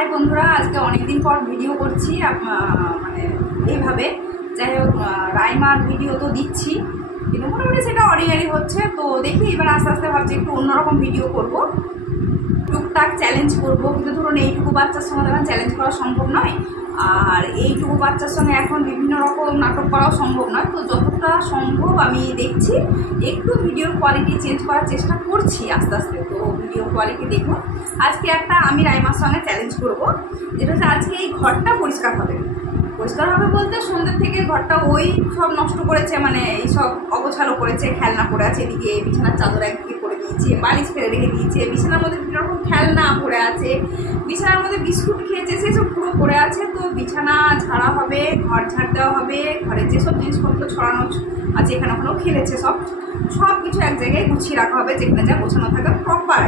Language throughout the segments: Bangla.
হাই বন্ধুরা, আজকে অনেকদিন পর ভিডিও করছি। মানে এইভাবে যাই হোক, রাইমার ভিডিও তো দিচ্ছি, কিন্তু মোটামুটি সেটা অর্ডিনারি হচ্ছে। তো দেখি এবার আস্তে আস্তে ভাবছি একটু অন্যরকম ভিডিও করব, টুকটাক চ্যালেঞ্জ করব। কিন্তু ধরুন এইটুকু বাচ্চার সঙ্গে এখন চ্যালেঞ্জ করা সম্ভব নয়, আর এইটুকু বাচ্চার সঙ্গে এখন বিভিন্ন রকম নাটক করাও সম্ভব নয়। তো যতটা সম্ভব আমি দেখছি একটু ভিডিওর কোয়ালিটি চেঞ্জ করার চেষ্টা করছি আস্তে আস্তে। তো ভিডিও কোয়ালিটি দেখুন। আজকে একটা আমি রাইমার সঙ্গে চ্যালেঞ্জ করব, যেটা হচ্ছে আজকে এই ঘরটা পরিষ্কার হবে। পরিষ্কার হবে বলতে সন্ধ্যের থেকে ঘরটা ওই সব নষ্ট করেছে, মানে এই সব অগোছালো করেছে, খেলনা পড়ে আছে, এদিকে বিছানার চাদর একদিকে করে দিয়েছে, বালিশ ফেলে রেখে দিয়েছে, বিছানার মধ্যে বিভিন্ন রকম খেলনা পড়ে আছে, বিছানার মধ্যে বিস্কুট খেয়েছে, সেসব পুরো পড়ে আছে। তো বিছানা ঝাড়া হবে, ঘর ঝাড় দেওয়া হবে, ঘরে যেসব জিনিসপত্র ছড়ানো আছে, এখানে ওখানেও খেলেছে, সব কিছু এক জায়গায় গুছিয়ে রাখা হবে, যেখানে যা গোছানো থাকে প্রপার।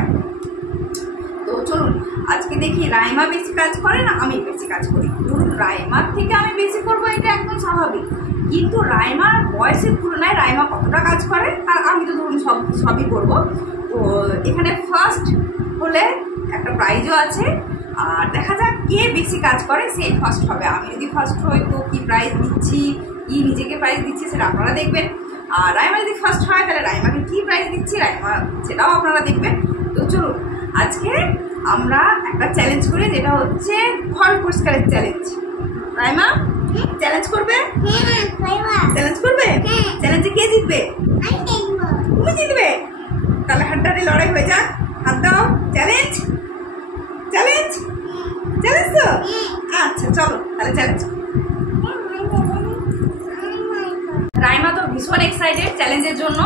তো চলুন আজকে দেখি রাইমা বেশি কাজ করে না আমি বেশি কাজ করি। ধরুন রাইমার থেকে আমি বেশি করবো, এটা একদম স্বাভাবিক, কিন্তু রাইমার বয়সের তুলনায় রাইমা কতটা কাজ করে আর আমি তো ধরুন সবই করবো। তো এখানে ফার্স্ট হলে একটা প্রাইজও আছে, আর দেখা যাক কে বেশি কাজ করে সেই ফার্স্ট হবে। আমি যদি ফার্স্ট হই তো কি প্রাইজ দিচ্ছি, কি নিজেকে প্রাইজ দিচ্ছি সেটা আপনারা দেখবেন। আর রাইমা যদি ফার্স্ট হয় তাহলে রাইমাকে কি প্রাইজ দিচ্ছি রাইমা সেটাও আপনারা দেখবেন। তো চলুন আজকে আমরা একটা চ্যালেঞ্জ করি, যেটা হচ্ছে ঘর পরিষ্কারের চ্যালেঞ্জ। রাইমা চ্যালেঞ্জ করবে? চ্যালেঞ্জ করবে? চ্যালেঞ্জে কে জিতবে? তুমি জিতবে? তাহলে হাড্ডাহাড্ডি লড়াই হয়ে যাক। হাত দাও। চ্যালেঞ্জ চ্যালেঞ্জ চ্যালেঞ্জ তো আচ্ছা, চলো তাহলে চ্যালেঞ্জ। রাইমা তো ভীষণ এক্সাইটেড চ্যালেঞ্জের জন্য।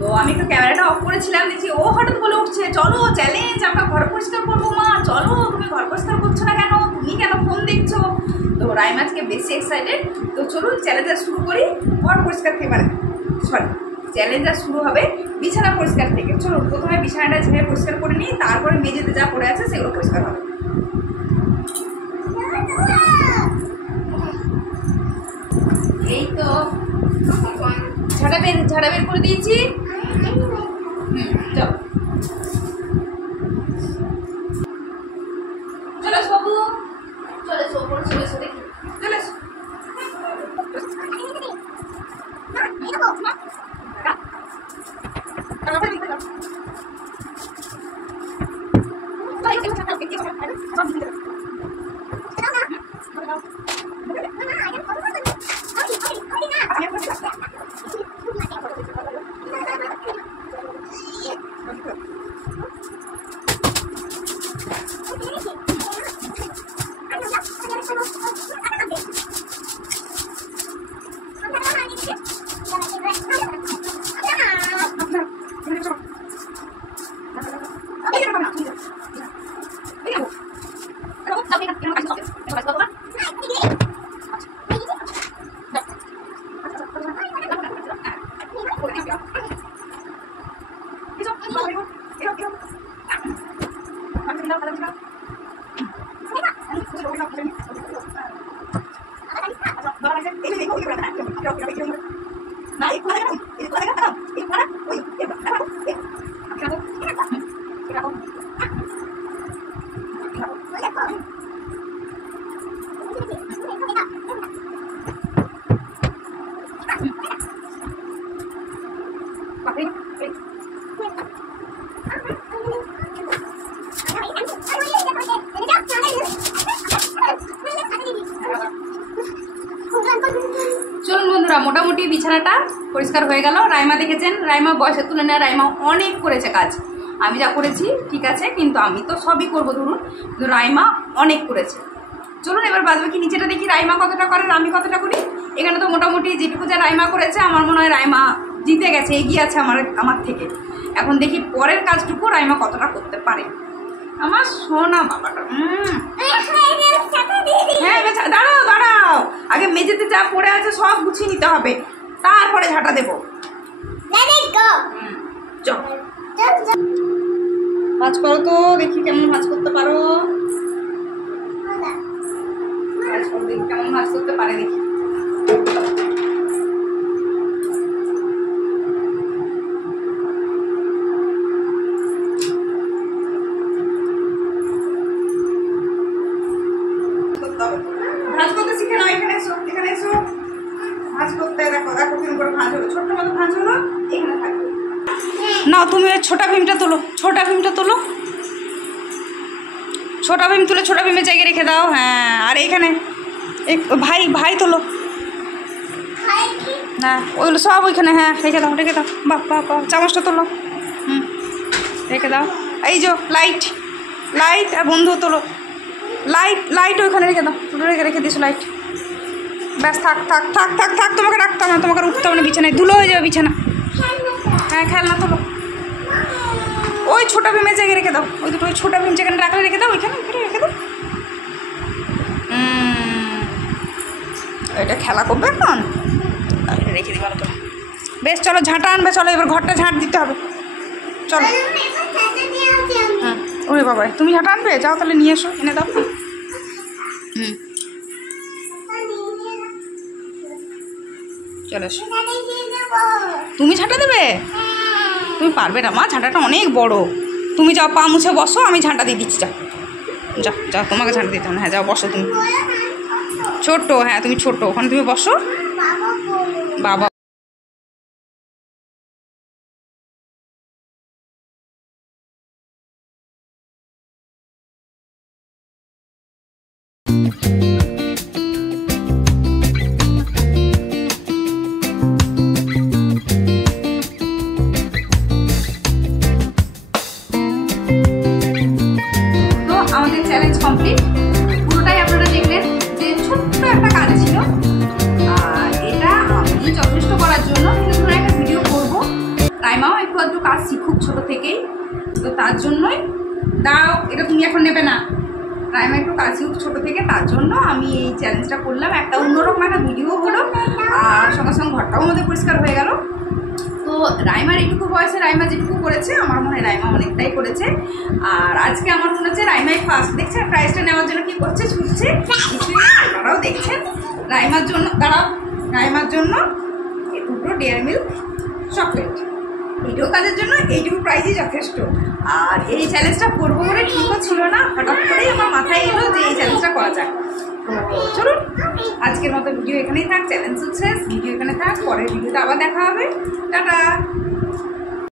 তো আমি একটু ক্যামেরাটা অফ করেছিলাম, দেখছি ও হঠাৎ বলে উঠছে, চলো চ্যালেঞ্জ, আমরা ঘর পরিষ্কার করবো। মা চলো, তুমি ঘর পরিষ্কার করছো না কেন? তুমি কেন ফোন দেখছো? তো রাইমা আজকে বেশি এক্সাইটেড। তো চলুন চ্যালেঞ্জটা শুরু করি ঘর পরিষ্কার থেকে, চ্যালেঞ্জটা শুরু হবে বিছানা পরিষ্কার থেকে। চলুন প্রথমে বিছানাটা ঝেড়ে পরিষ্কার করে নিই, তারপরে মেঝেতে যা পড়ে আছে সেগুলো পরিষ্কার হবে। এই তো ঝাড়া বের করে দিয়েছি। চলো চলে বাবু, চলে এসো দেখি, চলে এসো। চলুন বন্ধুরা, মোটামুটি বিছানাটা পরিষ্কার হয়ে গেল। রাইমা দেখেছেন, রাইমা বয়সের তুলনায় রাইমা অনেক করেছে কাজ। আমি যা করেছি ঠিক আছে, কিন্তু আমি তো সবই করবো ধরুন, কিন্তু রাইমা অনেক করেছে। চলুন এবার বাদবাকি নিচেটা দেখি রাইমা কতটা করে আমি কতটা করি। এখানে তো মোটামুটি যেটুকু যা রাইমা করেছে আমার মনে হয় রাইমা জিতে গেছে, এগিয়ে আছে আমার থেকে। এখন দেখি পরের কাজটুকু রাইমা কতটা করতে পারে। আমার সোনা বাবাটা। হ্যাঁ দাঁড়াও, আগে মেঝেতে যা পড়ে আছে সব গুছিয়ে নিতে হবে, তারপরে ঝাঁটা দেবো। ভাঁজ করো তো, দেখি কেমন ভাঁজ করতে পারো। কেমন ভাঁজ করতে পারে দেখি। শিখে নাও। এখানে এসো, এখানে এসো। ভাঁজ করতে দেখো, দেখো কিরকম করে ভাঁজ হলো, ছোট্ট মতো ভাঁজ হলো, এখানে থাকবে। নাও তুমি ওই ছোটা ভীমটা তোলো, ছোটা ভীমটা তোলো, ছোটা ভীম তুলে ছোটা ভীমের জায়গায় রেখে দাও। হ্যাঁ, আর এখানে ভাই ভাই তোলো। হ্যাঁ, ওইগুলো সব ওইখানে, হ্যাঁ রেখে দাও, রেখে দাও। বাহ বাহ বাহ, চামচটা তোলো। রেখে দাও। এই যে লাইট, লাইট আর বন্ধু তোলো। লাইট, লাইট ওইখানে রেখে দাও, রেখে দিয়েছো লাইট। ব্যাস, থাক থাক থাক থাক থাক, তোমাকে রাখতাম না, তোমাকে উঠতে হবে না, বিছানায় ধুলো হয়ে যাবে বিছানা। হ্যাঁ, খেলনা তোলো। ওই ছোটা ভীমের জায়গায় রেখে দাও, ওই দুটো ওই ছোটা ভীম যেখানে রাখলে রেখে দাও, ওইখানে ওইখানে রেখে দাও। এটা খেলা করবে এখন, রেখে দিই ভালো করে। বেশ, চলো ঝাঁটা আনবে, চলো এবার ঘরটা ঝাঁট দিতে হবে, চলো। হ্যাঁ, ওরে বাবা, তুমি ঝাঁটা আনবে, যাও তাহলে নিয়ে এসো, এনে দাও। চলো এসো। তুমি ঝাঁটা দেবে? তুমি পারবে না মা, ঝাঁটাটা অনেক বড়। তুমি যাও, পা মুছে বসো, আমি ঝাঁটা দিয়ে দিচ্ছি। যাও যাও যাও, তোমাকে ঝাঁটা দিতে হবে না। হ্যাঁ যাও বসো, তুমি ছোট, হ্যাঁ তুমি ছোট, ওখানে তুমি বসো। বাবা চ্যালেঞ্জ কমপ্লিট, পুরোটাই আপনারা দেখলেন যে ছোট্ট একটা কাজ ছিল। আর এটা আমি যথেষ্ট করার জন্য কিন্তু একটা ভিডিও করব। রাইমাও একটু আধটু কাজ শিখুক ছোটো থেকেই, তো তার জন্যই। দাও, এটা তুমি এখন নেবে না। রাইমা একটু কাজ শিখুক ছোটো থেকে, তার জন্য আমি এই চ্যালেঞ্জটা করলাম। একটা অন্যরকম একটা ভিডিও হলো, আর সঙ্গে সঙ্গে ঘরটাও আমাদের পরিষ্কার হয়ে গেল। তো রাইমার এইটুকু বয়সে রাইমা যেটুকু করেছে, আমার মনে হয় রাইমা অনেকটাই করেছে। আর আজকে আমার মনে হচ্ছে রাইমাই ফার্স্ট। দেখছেন প্রাইজটা নেওয়ার জন্য কি করছে, ছুটছে। আপনারাও দেখছেন রাইমার জন্য। দাঁড়াও, রাইমার জন্য এই দুটো ডেয়ারি মিল্ক চকলেট, এইটুকু কাজের জন্য এইটুকু প্রাইজই যথেষ্ট। আর এই চ্যালেঞ্জটা করবো বলে ঠিকও ছিল না, হঠাৎ করেই আমার মাথায় এলো যে এই চ্যালেঞ্জটা করা যাক। চলুন, আজকের মতো ভিডিও এখানেই থাক, চ্যালেঞ্জ সাকসেস, ভিডিও এখানে থাক। পরের ভিডিওতে আবার দেখা হবে, টাটা।